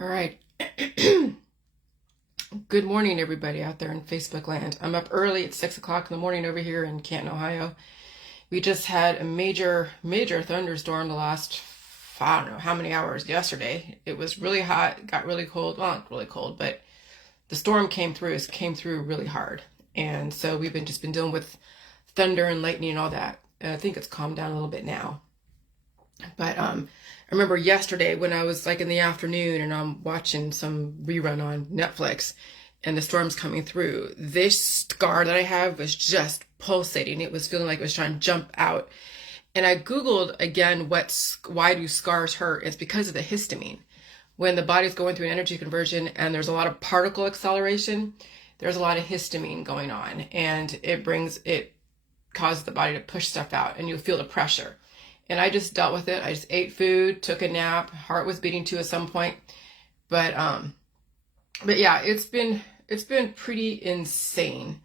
All right. Good morning, everybody out there in Facebook land. I'm up early. It's 6 o'clock in the morning over here in Canton, Ohio. We just had a major thunderstorm the last, I don't know how many hours yesterday. It was really hot, got really cold. Well, not really cold, but the storm came through really hard. And so we've just been dealing with thunder and lightning and all that. And I think it's calmed down a little bit now. But I remember yesterday when I was like in the afternoon and I'm watching some rerun on Netflix and the storm's coming through. This scar that I have was just pulsating. It was feeling like it was trying to jump out. And I Googled again, why do scars hurt? It's because of the histamine. When the body's going through an energy conversion and there's a lot of particle acceleration, there's a lot of histamine going on, and it causes the body to push stuff out, and you'll feel the pressure. And I just dealt with it. I just ate food, took a nap. Heart was beating too at some point. But yeah, it's been pretty insane.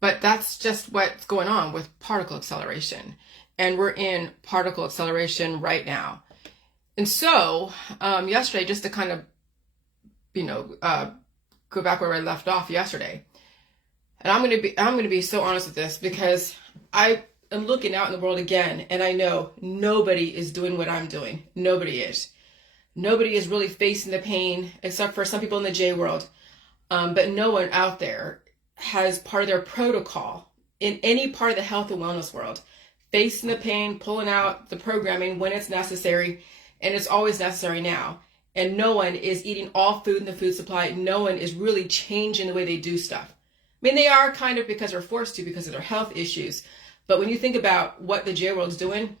But that's just what's going on with particle acceleration. And we're in particle acceleration right now. And so, yesterday, just to kind of, go back where I left off yesterday. And I'm going to be so honest with this, because I'm looking out in the world again, and I know nobody is doing what I'm doing. Nobody is. Nobody is really facing the pain, except for some people in the Jworld. But no one out there has part of their protocol in any part of the health and wellness world, facing the pain, pulling out the programming when it's necessary, and it's always necessary now. And no one is eating all food in the food supply. No one is really changing the way they do stuff. I mean, they are kind of because they're forced to, because of their health issues. But when you think about what the Jworld is doing,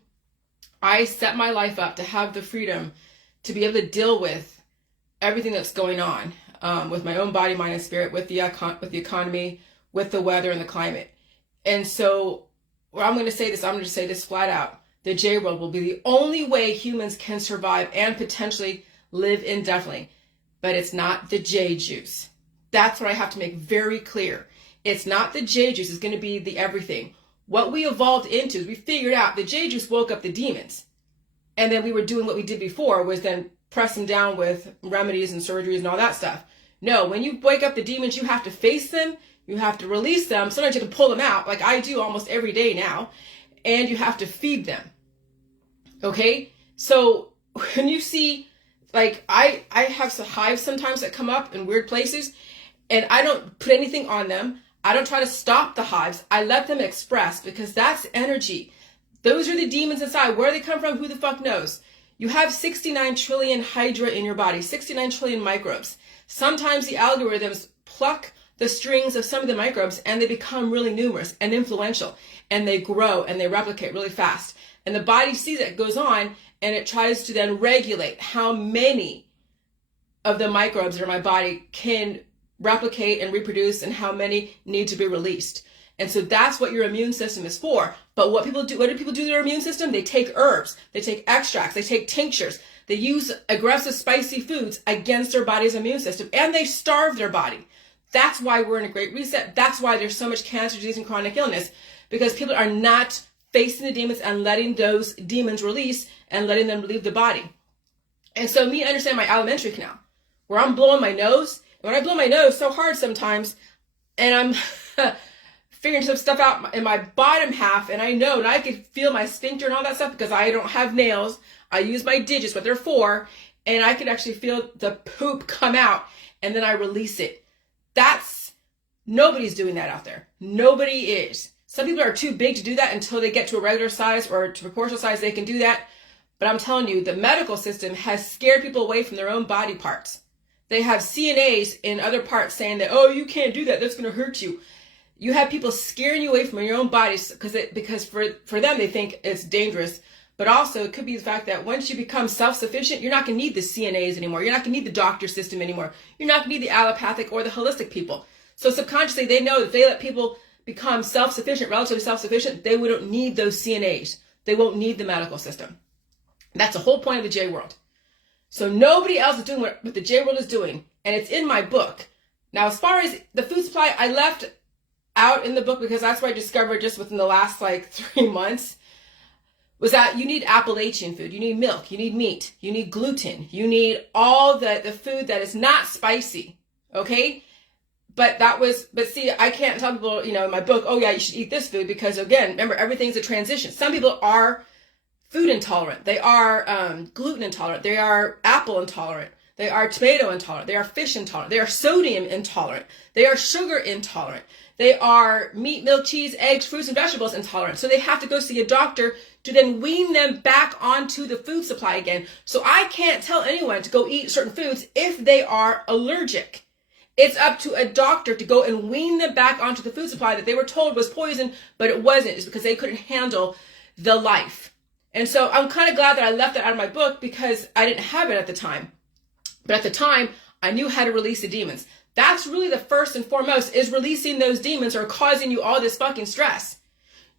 I set my life up to have the freedom to be able to deal with everything that's going on with my own body, mind, and spirit, with the economy, with the weather and the climate. And so, I'm going to say this flat out. The Jworld will be the only way humans can survive and potentially live indefinitely. But it's not the J juice. That's what I have to make very clear. It's not the J juice is going to be the everything. What we evolved into is we figured out the J juice woke up the demons. And then we were doing what we did before, was then press them down with remedies and surgeries and all that stuff. No, when you wake up the demons, you have to face them. You have to release them. Sometimes you can pull them out, like I do almost every day now. And you have to feed them. Okay? So when you see, like I have some hives sometimes that come up in weird places, and I don't put anything on them. I don't try to stop the hives. I let them express, because that's energy. Those are the demons inside. Where they come from, who the fuck knows? You have 69 trillion hydra in your body, 69 trillion microbes. Sometimes the algorithms pluck the strings of some of the microbes and they become really numerous and influential, and they grow and they replicate really fast. And the body sees it goes on, and it tries to then regulate how many of the microbes that are in my body can replicate and reproduce, and how many need to be released. And so that's what your immune system is for. But what do people do to their immune system? They take herbs, they take extracts, they take tinctures, they use aggressive spicy foods against their body's immune system, and they starve their body. That's why we're in a great reset. That's why there's so much cancer, disease, and chronic illness, because people are not facing the demons and letting those demons release and letting them leave the body. And so me understand my alimentary canal, where I'm blowing my nose. When I blow my nose so hard sometimes, and I'm figuring some stuff out in my bottom half, and I know, and I can feel my sphincter and all that stuff, because I don't have nails. I use my digits, what they're for, and I can actually feel the poop come out, and then I release it. Nobody's doing that out there. Nobody is. Some people are too big to do that until they get to a regular size or to proportional size. They can do that. But I'm telling you, the medical system has scared people away from their own body parts. They have CNAs in other parts saying that, oh, you can't do that, that's going to hurt you. You have people scaring you away from your own bodies because for them, they think it's dangerous. But also, it could be the fact that once you become self-sufficient, you're not going to need the CNAs anymore. You're not going to need the doctor system anymore. You're not going to need the allopathic or the holistic people. So subconsciously, they know that if they let people become self-sufficient, relatively self-sufficient, they wouldn't need those CNAs. They won't need the medical system. That's the whole point of the Jworld. So nobody else is doing what the Jworld is doing. And it's in my book. Now, as far as the food supply, I left out in the book because that's what I discovered just within the last 3 months. was that you need Appalachian food, you need milk, you need meat, you need gluten, you need all the food that is not spicy, okay? But see, I can't tell people, in my book, oh yeah, you should eat this food because, again, remember, everything's a transition. Some people are food intolerant. They are gluten intolerant. They are apple intolerant. They are tomato intolerant. They are fish intolerant. They are sodium intolerant. They are sugar intolerant. They are meat, milk, cheese, eggs, fruits, and vegetables intolerant. So they have to go see a doctor to then wean them back onto the food supply again. So I can't tell anyone to go eat certain foods if they are allergic. It's up to a doctor to go and wean them back onto the food supply that they were told was poison, but it wasn't. It's because they couldn't handle the life. And so I'm kind of glad that I left that out of my book because I didn't have it at the time. But at the time, I knew how to release the demons. That's really the first and foremost, is releasing those demons are causing you all this fucking stress.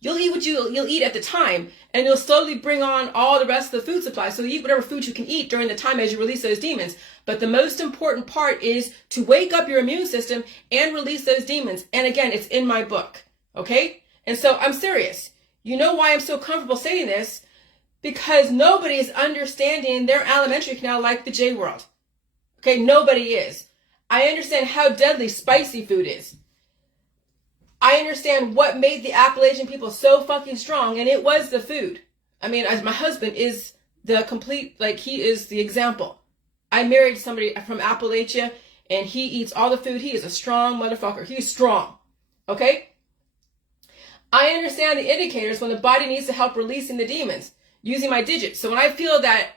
You'll eat what you'll eat at the time, and you'll slowly bring on all the rest of the food supply. So you eat whatever food you can eat during the time as you release those demons. But the most important part is to wake up your immune system and release those demons. And again, it's in my book, okay? And so I'm serious. You know why I'm so comfortable saying this? Because nobody is understanding their alimentary canal like the Jworld. Okay, nobody is. I understand how deadly spicy food is. I understand what made the Appalachian people so fucking strong, and it was the food. I mean, as my husband is the complete, he is the example. I married somebody from Appalachia, and he eats all the food. He is a strong motherfucker. He's strong. Okay? I understand the indicators when the body needs to help releasing the demons using my digits. So when I feel that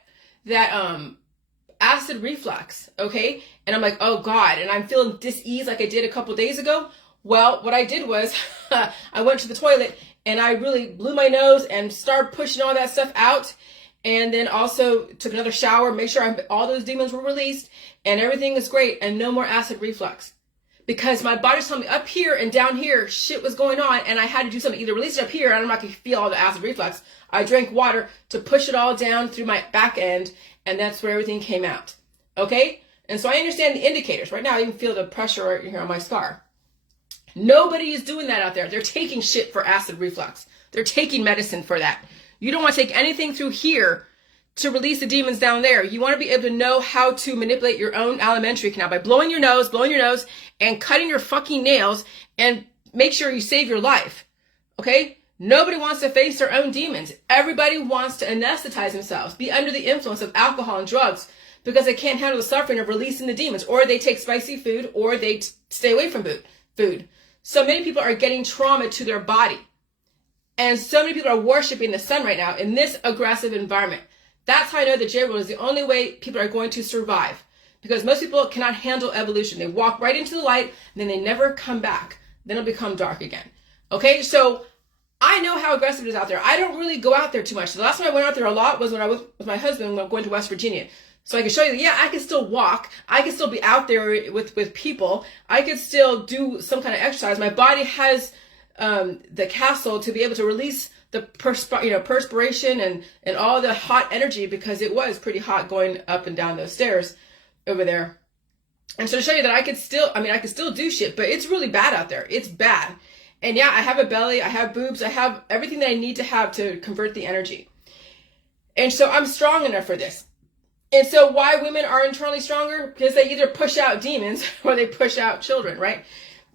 acid reflux, okay, and I'm like, oh God, and I'm feeling dis-ease like I did a couple days ago, well, what I did was I went to the toilet and I really blew my nose and started pushing all that stuff out, and then also took another shower, make sure all those demons were released, and everything is great, and no more acid reflux. Because my body's telling me up here and down here, shit was going on, and I had to do something, either release it up here, and I'm not going to feel all the acid reflux. I drank water to push it all down through my back end, and that's where everything came out. Okay? And so I understand the indicators. Right now, I even feel the pressure right here on my scar. Nobody is doing that out there. They're taking shit for acid reflux. They're taking medicine for that. You don't want to take anything through here to release the demons down there. You want to be able to know how to manipulate your own alimentary canal by blowing your nose, and cutting your fucking nails, and make sure you save your life. Okay? Nobody wants to face their own demons. Everybody wants to anesthetize themselves, be under the influence of alcohol and drugs because they can't handle the suffering of releasing the demons, or they take spicy food, or they stay away from food. So many people are getting trauma to their body. And so many people are worshiping the sun right now in this aggressive environment. That's how I know that Jworld is the only way people are going to survive. Because most people cannot handle evolution. They walk right into the light, and then they never come back. Then it'll become dark again. Okay, so I know how aggressive it is out there. I don't really go out there too much. The last time I went out there a lot was when I was with my husband when we were going to West Virginia. So I can show you, yeah, I can still walk. I can still be out there with people. I can still do some kind of exercise. My body has the castle to be able to release the perspiration and all the hot energy, because it was pretty hot going up and down those stairs over there. And so to show you that I could still do shit, but it's really bad out there. It's bad. And yeah, I have a belly, I have boobs, I have everything that I need to have to convert the energy. And so I'm strong enough for this. And so why women are internally stronger? Because they either push out demons or they push out children, right?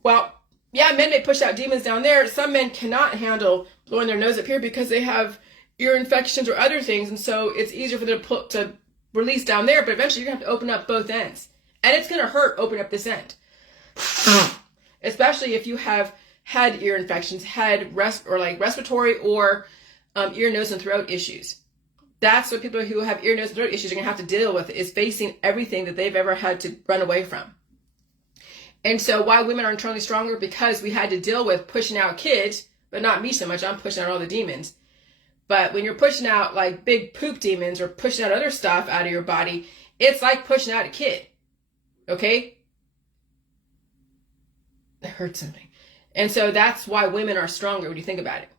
Well, yeah, men may push out demons down there. Some men cannot handle blowing their nose up here because they have ear infections or other things. And so it's easier for them to release down there, but eventually you're going to have to open up both ends. And it's going to hurt open up this end. Especially if you have had ear infections, had respiratory or ear, nose, and throat issues. That's what people who have ear, nose, and throat issues are going to have to deal with, is facing everything that they've ever had to run away from. And so why women are internally stronger? Because we had to deal with pushing out kids, but not me so much. I'm pushing out all the demons. But when you're pushing out like big poop demons or pushing out other stuff out of your body, it's like pushing out a kid. Okay? I heard something. And so that's why women are stronger when you think about it.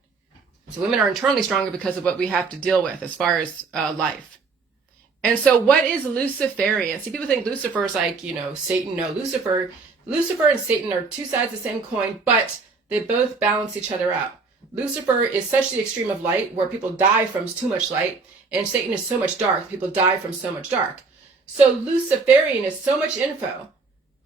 So women are internally stronger because of what we have to deal with as far as life. And so what is Luciferian? See, people think Lucifer is like, Satan. No, Lucifer and Satan are two sides of the same coin, but they both balance each other out. Lucifer is such the extreme of light where people die from too much light, and Satan is so much dark, people die from so much dark. So Luciferian is so much info.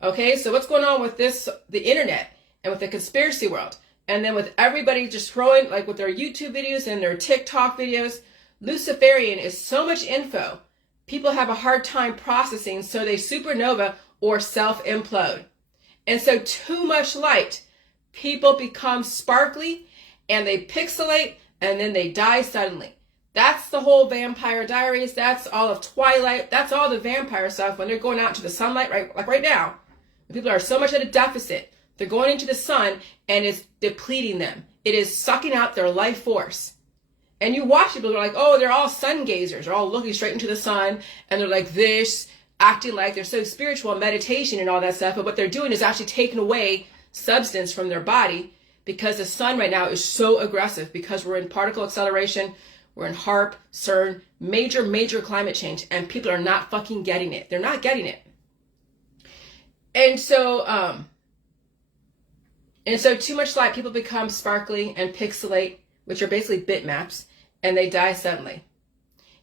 Okay, so what's going on with the internet and with the conspiracy world? And then with everybody just throwing, like with their YouTube videos and their TikTok videos, Luciferian is so much info. People have a hard time processing, so they supernova or self-implode. And so too much light, people become sparkly and they pixelate and then they die suddenly. That's the whole Vampire Diaries. That's all of Twilight. That's all the vampire stuff when they're going out into the sunlight, right? Like right now, people are so much at a deficit. They're going into the sun and it's depleting them. It is sucking out their life force. And you watch people, they're like, oh, they're all sun gazers. They're all looking straight into the sun and they're like this, acting like they're so spiritual, meditation and all that stuff. But what they're doing is actually taking away substance from their body because the sun right now is so aggressive because we're in particle acceleration, we're in HARP, CERN, major climate change, and people are not fucking getting it. They're not getting it. And so too much light, people become sparkly and pixelate, which are basically bitmaps, and they die suddenly.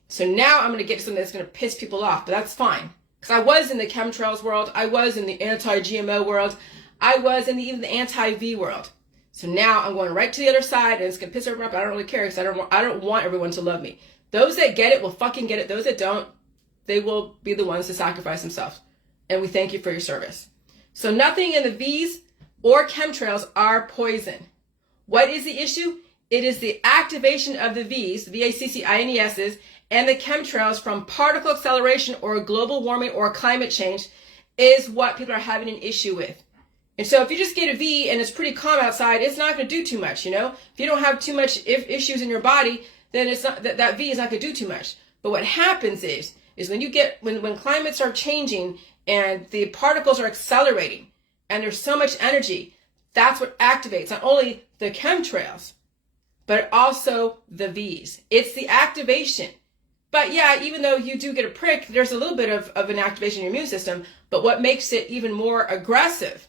So now I'm going to get to something that's going to piss people off, but that's fine. Because I was in the chemtrails world, I was in the anti-GMO world, I was in even the anti-V world. So now I'm going right to the other side, and it's going to piss everyone off. I don't really care because I don't want everyone to love me. Those that get it will fucking get it. Those that don't, they will be the ones to sacrifice themselves. And we thank you for your service. So nothing in the V's or chemtrails are poison. What is the issue? It is the activation of the V's, VACCINES's, and the chemtrails from particle acceleration or global warming or climate change is what people are having an issue with. And so if you just get a V and it's pretty calm outside, it's not going to do too much, you know? If you don't have too much issues in your body, then it's not that V is not going to do too much. But what happens is when you get when climates are changing and the particles are accelerating and there's so much energy, that's what activates not only the chemtrails, but also the V's. It's the activation. But yeah, even though you do get a prick, there's a little bit of an activation in your immune system. But what makes it even more aggressive,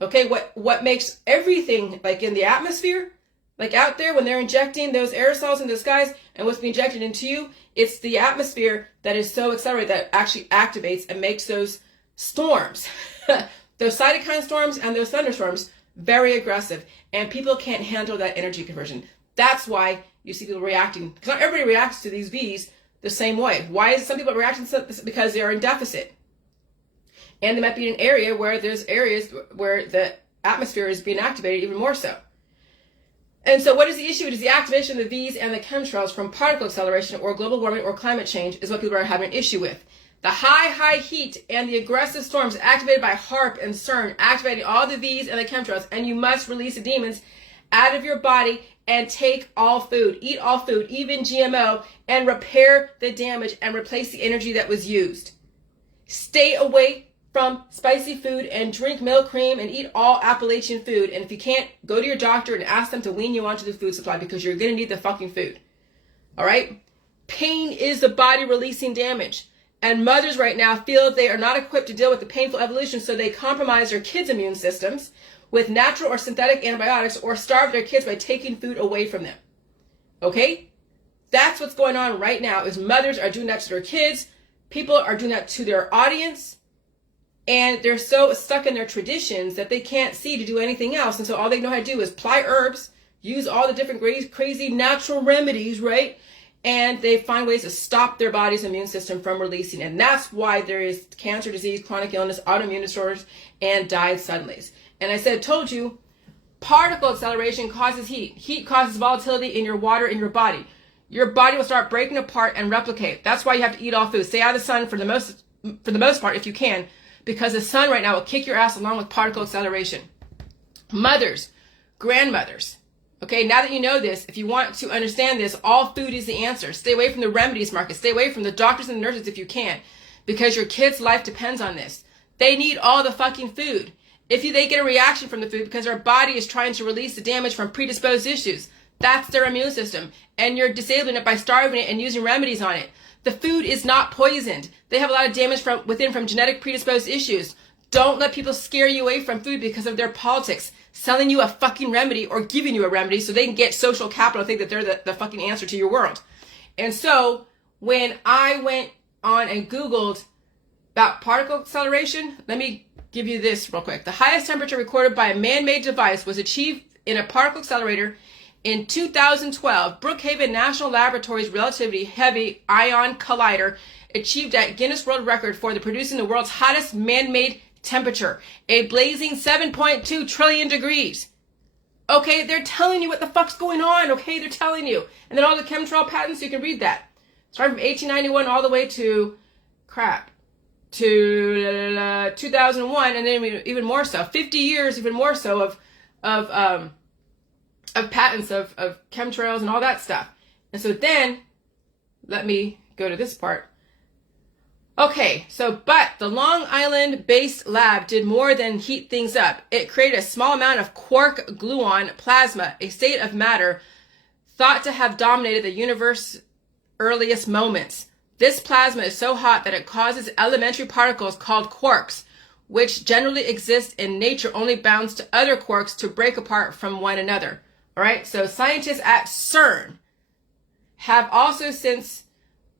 okay, what makes everything like in the atmosphere, like out there when they're injecting those aerosols in the skies and what's being injected into you, it's the atmosphere that is so accelerated that actually activates and makes those storms, those cytokine storms and those thunderstorms very aggressive. And people can't handle that energy conversion. That's why you see people reacting. Because not everybody reacts to these V's the same way. Why is some people reacting to this? Because they are in deficit. And they might be in an area where there's areas where the atmosphere is being activated even more so. And so what is the issue? It is the activation of the V's and the chemtrails from particle acceleration or global warming or climate change is what people are having an issue with. The high heat and the aggressive storms activated by HARP and CERN, activating all the V's and the chemtrails, and you must release the demons out of your body and take all food, eat all food, even GMO, and repair the damage and replace the energy that was used. Stay away from spicy food and drink milk cream and eat all Appalachian food. And if you can't, go to your doctor and ask them to wean you onto the food supply because you're going to need the fucking food. All right? Pain is the body releasing damage. And mothers right now feel that they are not equipped to deal with the painful evolution, so they compromise their kids' immune systems with natural or synthetic antibiotics or starve their kids by taking food away from them. Okay? That's what's going on right now is mothers are doing that to their kids. People are doing that to their audience. And they're so stuck in their traditions that they can't see to do anything else. And so all they know how to do is apply herbs, use all the different crazy natural remedies, right? And they find ways to stop their body's immune system from releasing. And that's why there is cancer, disease, chronic illness, autoimmune disorders, and died suddenly. And I told you, particle acceleration causes heat. Heat causes volatility in your water in your body. Your body will start breaking apart and replicate. That's why you have to eat all food. Stay out of the sun for the most part if you can, because the sun right now will kick your ass along with particle acceleration. Mothers, grandmothers. Okay, now that you know this, if you want to understand this, all food is the answer. Stay away from the remedies market. Stay away from the doctors and the nurses if you can, because your kid's life depends on this. They need all the fucking food. If they get a reaction from the food because their body is trying to release the damage from predisposed issues, that's their immune system. And you're disabling it by starving it and using remedies on it. The food is not poisoned. They have a lot of damage from genetic predisposed issues. Don't let people scare you away from food because of their politics. selling you a fucking remedy or giving you a remedy so they can get social capital, think that they're the fucking answer to your world. And so when I went on and Googled about particle acceleration, let me give you this real quick. The highest temperature recorded by a man-made device was achieved in a particle accelerator in 2012. Brookhaven National Laboratory's Relativity Heavy Ion Collider achieved at Guinness World Record for producing the world's hottest man-made temperature, a blazing 7.2 trillion degrees. Okay, they're telling you what the fuck's going on. Okay, they're telling you. And then all the chemtrail patents, you can read that. Starting from 1891 all the way to, to 2001, and then even more so, 50 years, even more so of patents of chemtrails and all that stuff. And so then, let me go to this part. Okay, so, but the Long Island-based lab did more than heat things up. It created a small amount of quark gluon plasma, a state of matter thought to have dominated the universe's earliest moments. This plasma is so hot that it causes elementary particles called quarks, which generally exist in nature, only bounce to other quarks to break apart from one another. All right, so scientists at CERN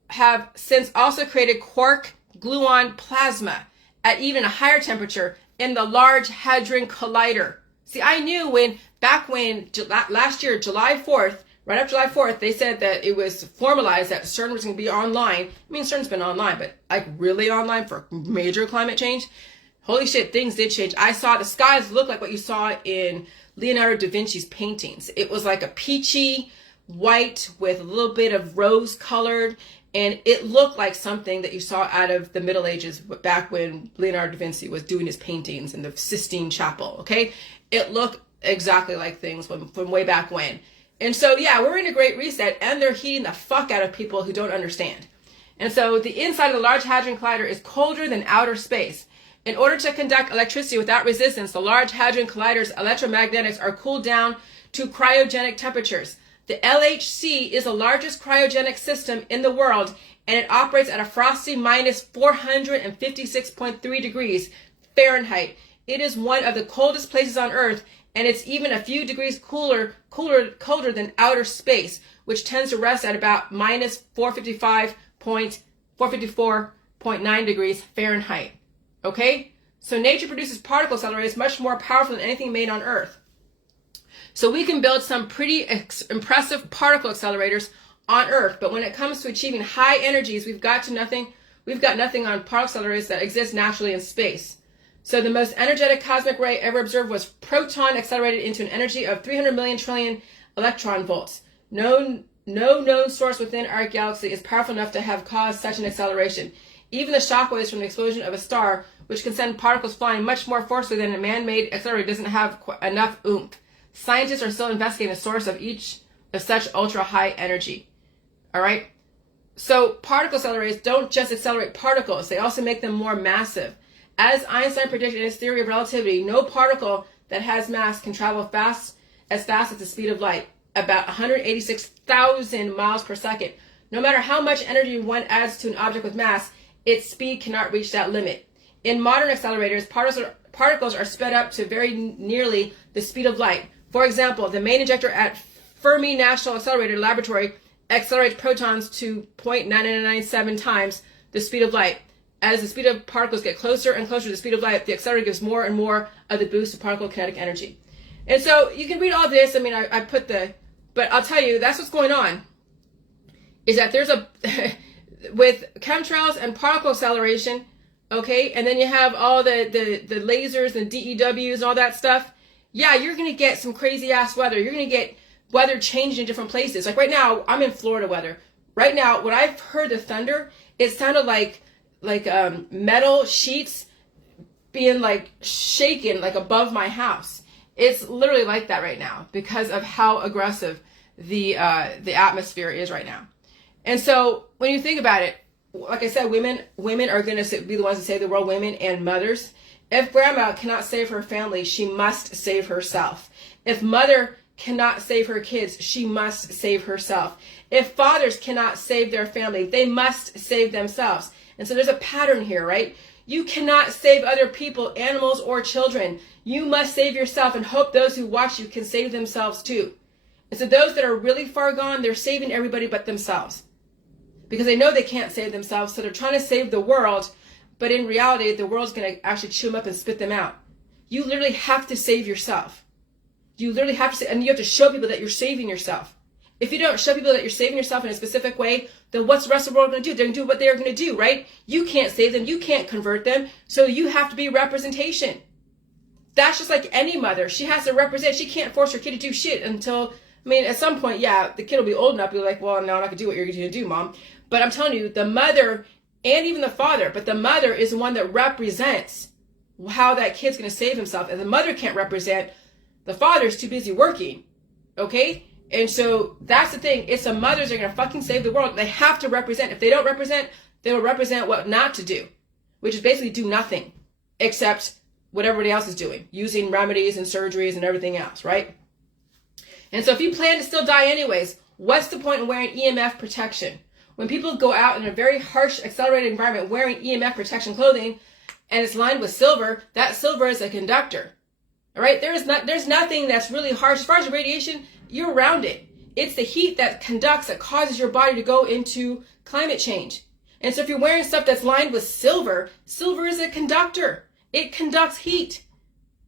have since also created quark gluon plasma at even a higher temperature in the Large Hadron Collider. See, I knew back when last year, July 4th, right after July 4th, they said that it was formalized that CERN was going to be online. I mean, CERN's been online, but like really online for major climate change. Holy shit, things did change. I saw the skies look like what you saw in Leonardo da Vinci's paintings. It was like a peachy white with a little bit of rose colored, and it looked like something that you saw out of the Middle Ages back when Leonardo da Vinci was doing his paintings in the Sistine Chapel, okay? It looked exactly like things from way back when. And so, yeah, we're in a great reset, and they're heating the fuck out of people who don't understand. And so the inside of the Large Hadron Collider is colder than outer space. In order to conduct electricity without resistance, the Large Hadron Collider's electromagnetics are cooled down to cryogenic temperatures. The LHC is the largest cryogenic system in the world, and it operates at a frosty minus 456.3 degrees Fahrenheit. It is one of the coldest places on Earth, and it's even a few degrees colder than outer space, which tends to rest at about minus 454.9 degrees Fahrenheit. Okay? So nature produces particle accelerators much more powerful than anything made on Earth. So we can build some pretty impressive particle accelerators on Earth, but when it comes to achieving high energies, we've got nothing on particle accelerators that exist naturally in space. So the most energetic cosmic ray ever observed was proton accelerated into an energy of 300 million trillion electron volts. No known source within our galaxy is powerful enough to have caused such an acceleration. Even the shockwaves from the explosion of a star, which can send particles flying much more forcefully than a man-made accelerator, doesn't have enough oomph. Scientists are still investigating the source of such ultra-high energy. All right? So particle accelerators don't just accelerate particles. They also make them more massive. As Einstein predicted in his theory of relativity, no particle that has mass can travel as fast as the speed of light, about 186,000 miles per second. No matter how much energy one adds to an object with mass, its speed cannot reach that limit. In modern accelerators, particles are sped up to very nearly the speed of light. For example, the main injector at Fermi National Accelerator Laboratory accelerates protons to 0.9997 times the speed of light. As the speed of particles get closer and closer to the speed of light, the accelerator gives more and more of the boost of particle kinetic energy. And so you can read all this. I mean, I put but I'll tell you, that's what's going on. Is that there's with chemtrails and particle acceleration, okay, and then you have all the lasers and DEWs and all that stuff. Yeah, you're going to get some crazy ass weather. You're going to get weather changing in different places. Like right now, I'm in Florida weather. Right now, when I've heard the thunder, it sounded like metal sheets being like shaken like above my house. It's literally like that right now because of how aggressive the atmosphere is right now. And so when you think about it, like I said, women are going to be the ones to save the world, women and mothers. If grandma cannot save her family, she must save herself. If mother cannot save her kids, she must save herself. If fathers cannot save their family, they must save themselves. And so there's a pattern here, right? You cannot save other people, animals, or children. You must save yourself and hope those who watch you can save themselves too. And so those that are really far gone, they're saving everybody but themselves. Because they know they can't save themselves, so they're trying to save the world, but in reality, the world's going to actually chew them up and spit them out. You literally have to save yourself. You literally have to, and you have to show people that you're saving yourself. If you don't show people that you're saving yourself in a specific way, then what's the rest of the world going to do? They're going to do what they're going to do, right? You can't save them. You can't convert them. So you have to be representation. That's just like any mother. She has to represent. She can't force her kid to do shit until, I mean, at some point, yeah, the kid will be old enough to be like, well, no, I'm not going to do what you're going to do, Mom. But I'm telling you, the mother and even the father, but the mother is the one that represents how that kid's going to save himself. And the mother can't represent. The father's too busy working. Okay? And so that's the thing. It's the mothers that are going to fucking save the world. They have to represent. If they don't represent, they will represent what not to do, which is basically do nothing except what everybody else is doing, using remedies and surgeries and everything else, right? And so if you plan to still die anyways, what's the point in wearing EMF protection? When people go out in a very harsh, accelerated environment wearing EMF protection clothing and it's lined with silver, that silver is a conductor. All right? There's nothing that's really harsh. As far as radiation, you're around it. It's the heat that conducts, that causes your body to go into climate change. And so if you're wearing stuff that's lined with silver, silver is a conductor. It conducts heat.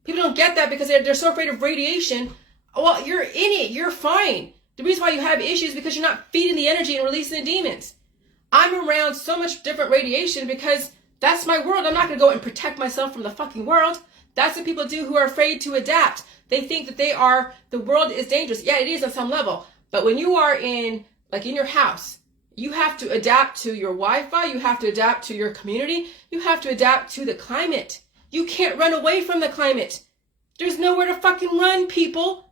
People don't get that because they're so afraid of radiation. Well, you're in it. You're fine. The reason why you have issues is because you're not feeding the energy and releasing the demons. I'm around so much different radiation because that's my world. I'm not going to go and protect myself from the fucking world. That's what people do who are afraid to adapt. They think that the world is dangerous. Yeah, it is on some level. But when you are in your house, you have to adapt to your Wi-Fi. You have to adapt to your community. You have to adapt to the climate. You can't run away from the climate. There's nowhere to fucking run, people.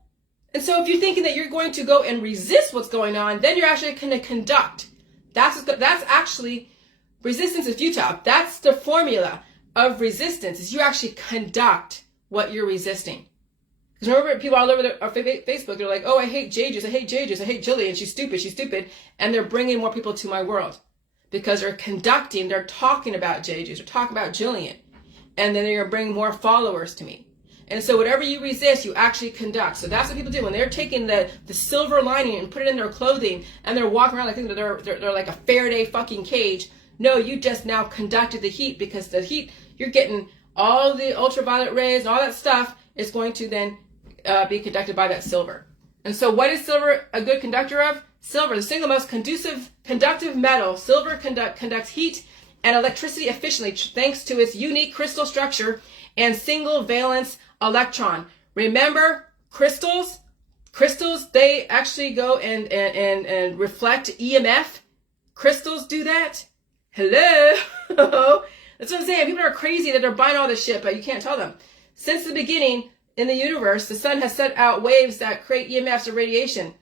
And so if you're thinking that you're going to go and resist what's going on, then you're actually going to conduct. That's actually, resistance is futile. That's the formula of resistance, is you actually conduct what you're resisting. Because remember, people all over our Facebook, they're like, oh, I hate Jages, I hate Jillian, she's stupid. And they're bringing more people to my world. Because they're talking about Jages, they're talking about Jillian. And then they're going to bring more followers to me. And so whatever you resist, you actually conduct. So that's what people do when they're taking the silver lining and put it in their clothing and they're walking around like they're like a Faraday fucking cage. No, you just now conducted the heat, because the heat, you're getting all the ultraviolet rays and all that stuff is going to then be conducted by that silver. And so what is silver a good conductor of? Silver, the single most conductive metal. Silver conducts heat and electricity efficiently thanks to its unique crystal structure and single valence electron. Remember, crystals, they actually go and reflect EMF. Crystals do that. Hello. That's what I'm saying. People are crazy that they're buying all this shit, but you can't tell them. Since the beginning in the universe, the sun has sent out waves that create EMFs or radiation.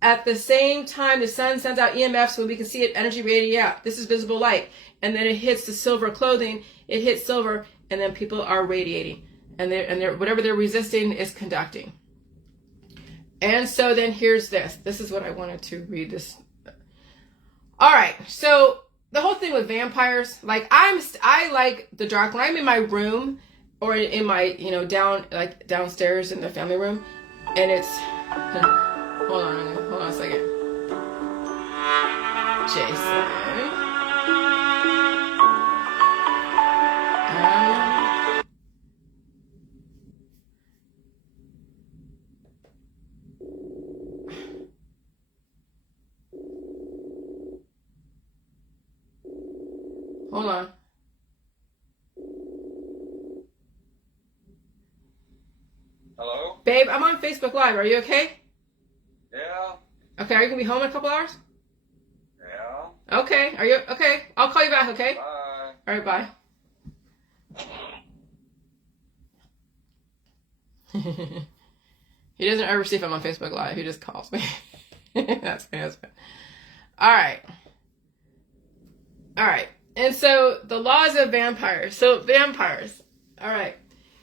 At the same time, the sun sends out EMFs when we can see it, energy radiate out. This is visible light. And then it hits the silver clothing, it hits silver, and then people are radiating. And they're whatever they're resisting is conducting. And so then here's this. This is what I wanted to read this. All right. So the whole thing with vampires, like I like the dark. When I'm in my room or in my, downstairs in the family room, and it's, hold on a second. Jason. Hold on. Hello? Babe, I'm on Facebook Live. Are you okay? Yeah. Okay, are you going to be home in a couple hours? Yeah. Okay, are you okay? I'll call you back, okay? Bye. All right, bye. He doesn't ever see if I'm on Facebook Live. He just calls me. That's my husband. All right. And so the laws of vampires. So vampires. All right.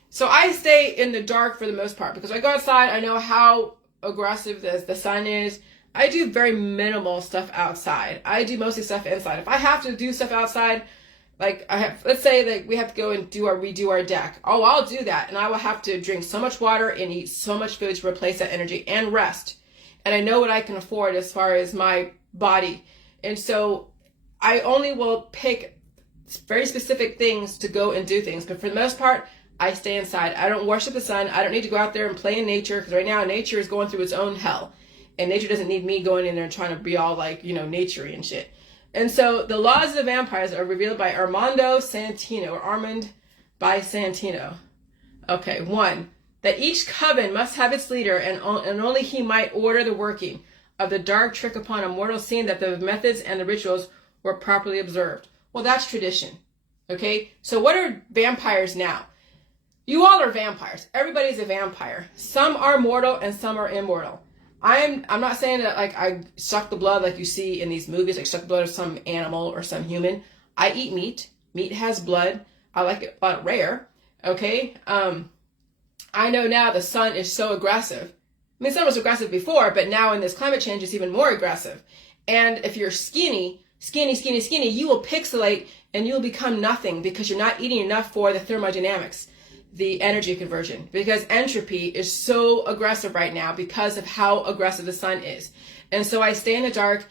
So I stay in the dark for the most part because I go outside. I know how aggressive the sun is. I do very minimal stuff outside. I do mostly stuff inside. If I have to do stuff outside, Like let's say that we have to go and redo our deck. Oh, I'll do that. And I will have to drink so much water and eat so much food to replace that energy and rest. And I know what I can afford as far as my body. And so I only will pick very specific things to go and do things. But for the most part, I stay inside. I don't worship the sun. I don't need to go out there and play in nature, because right now nature is going through its own hell. And nature doesn't need me going in there and trying to be all like, naturey and shit. And so the laws of the vampires are revealed by Armand by Santino. Okay, 1. That each coven must have its leader, and only he might order the working of the dark trick upon a mortal, seeing that the methods and the rituals were properly observed. Well, that's tradition. Okay, so what are vampires now? You all are vampires. Everybody's a vampire. Some are mortal and some are immortal. I'm not saying that like I suck the blood like you see in these movies, like suck the blood of some animal or some human. I eat meat. Meat has blood. I like it a lot rare. Okay. I know now the sun is so aggressive. I mean, the sun was aggressive before, but now in this climate change, it's even more aggressive. And if you're skinny, you will pixelate and you will become nothing because you're not eating enough for the thermodynamics, the energy conversion, because entropy is so aggressive right now because of how aggressive the sun is. And so I stay in the dark,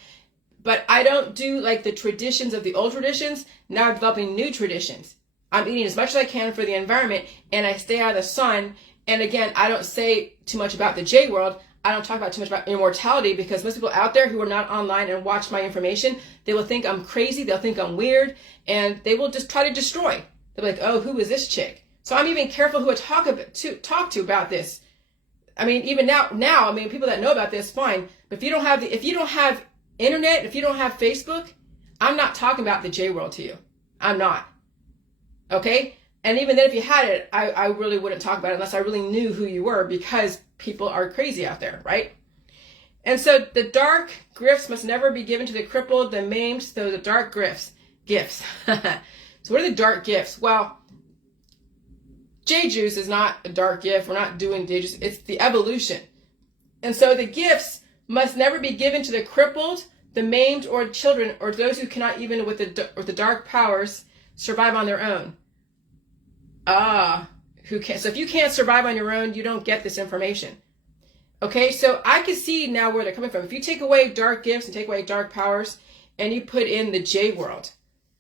but I don't do like the traditions of the old traditions. Now I'm developing new traditions. I'm eating as much as I can for the environment, and I stay out of the sun. And again, I don't say too much about the Jworld. I don't talk about too much about immortality, because most people out there who are not online and watch my information, they will think I'm crazy. They'll think I'm weird, and they will just try to destroy. They'll be like, oh, who is this chick? So I'm even careful who I talk to about this. I mean, even now, I mean, people that know about this, fine. But if you don't have internet, if you don't have Facebook, I'm not talking about the Jworld to you. I'm not. Okay? And even then, if you had it, I really wouldn't talk about it unless I really knew who you were, because people are crazy out there, right? And so the dark gifts must never be given to the crippled, the maimed, so the dark gifts. So what are the dark gifts? Well, J juice is not a dark gift. We're not doing J juice. It's the evolution. And so the gifts must never be given to the crippled, the maimed, or children, or those who cannot even with the dark powers survive on their own. Who can? So if you can't survive on your own, you don't get this information. Okay, so I can see now where they're coming from. If you take away dark gifts and take away dark powers, and you put in the Jworld,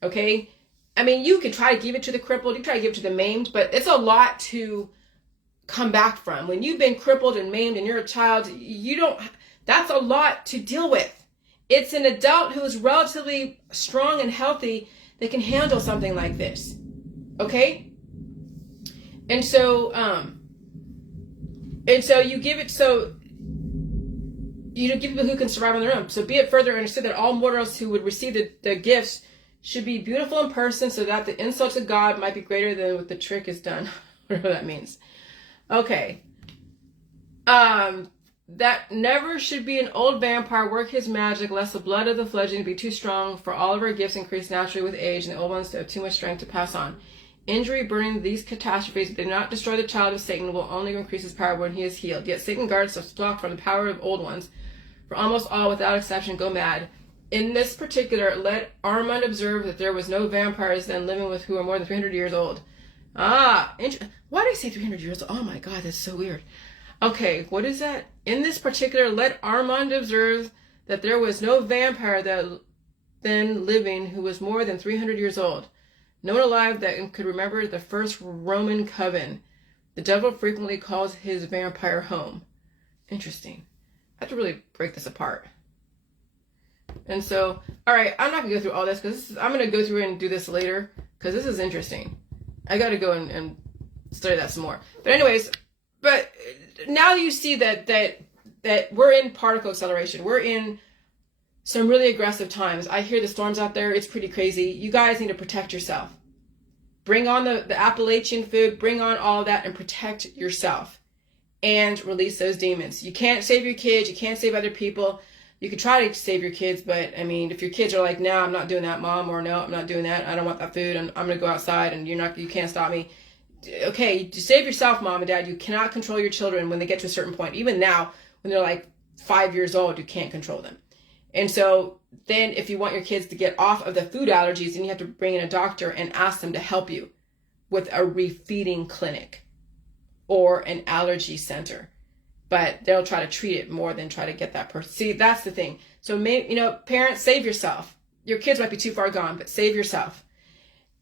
okay? I mean, you can try to give it to the crippled, you try to give it to the maimed, but it's a lot to come back from. When you've been crippled and maimed and you're a child, that's a lot to deal with. It's an adult who is relatively strong and healthy that can handle something like this. Okay? And so you give it, so you don't give people who can survive on their own. So be it further understood that all mortals who would receive the gifts should be beautiful in person, so that the insult to God might be greater than what the trick is done. Whatever that means. Okay. That never should be an old vampire work his magic, lest the blood of the fledgling be too strong, for all of our gifts increase naturally with age, and the old ones have too much strength to pass on. Injury, burning, these catastrophes, if they do not destroy the child of Satan, will only increase his power when he is healed. Yet Satan guards us flock from the power of old ones, for almost all, without exception, go mad. In this particular, let Armand observe that there was no vampires then living with who are more than 300 years old. Why did I say 300 years old? Oh my God, that's so weird. Okay, what is that? In this particular, let Armand observe that there was no vampire that then living who was more than 300 years old. No one alive that could remember the first Roman coven. The devil frequently calls his vampire home. Interesting. I have to really break this apart. And so, all right, I'm not going to go through all this, because I'm going to go through and do this later, because this is interesting. I got to go and study that some more. But anyways, but now you see that we're in particle acceleration. We're in some really aggressive times. I hear the storms out there. It's pretty crazy. You guys need to protect yourself. Bring on the Appalachian food. Bring on all of that and protect yourself and release those demons. You can't save your kids. You can't save other people. You could try to save your kids, but I mean, if your kids are like, no, I'm not doing that, Mom, or no, I'm not doing that. I don't want that food. I'm going to go outside and you can't stop me. Okay, save yourself, Mom and Dad. You cannot control your children when they get to a certain point. Even now, when they're like 5 years old, you can't control them. And so then if you want your kids to get off of the food allergies, then you have to bring in a doctor and ask them to help you with a refeeding clinic or an allergy center. But they'll try to treat it more than try to get that person. See, that's the thing. So, parents, save yourself. Your kids might be too far gone, but save yourself.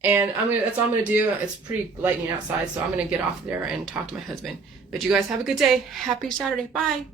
And that's all I'm going to do. It's pretty lightning outside, so I'm going to get off there and talk to my husband. But you guys have a good day. Happy Saturday. Bye.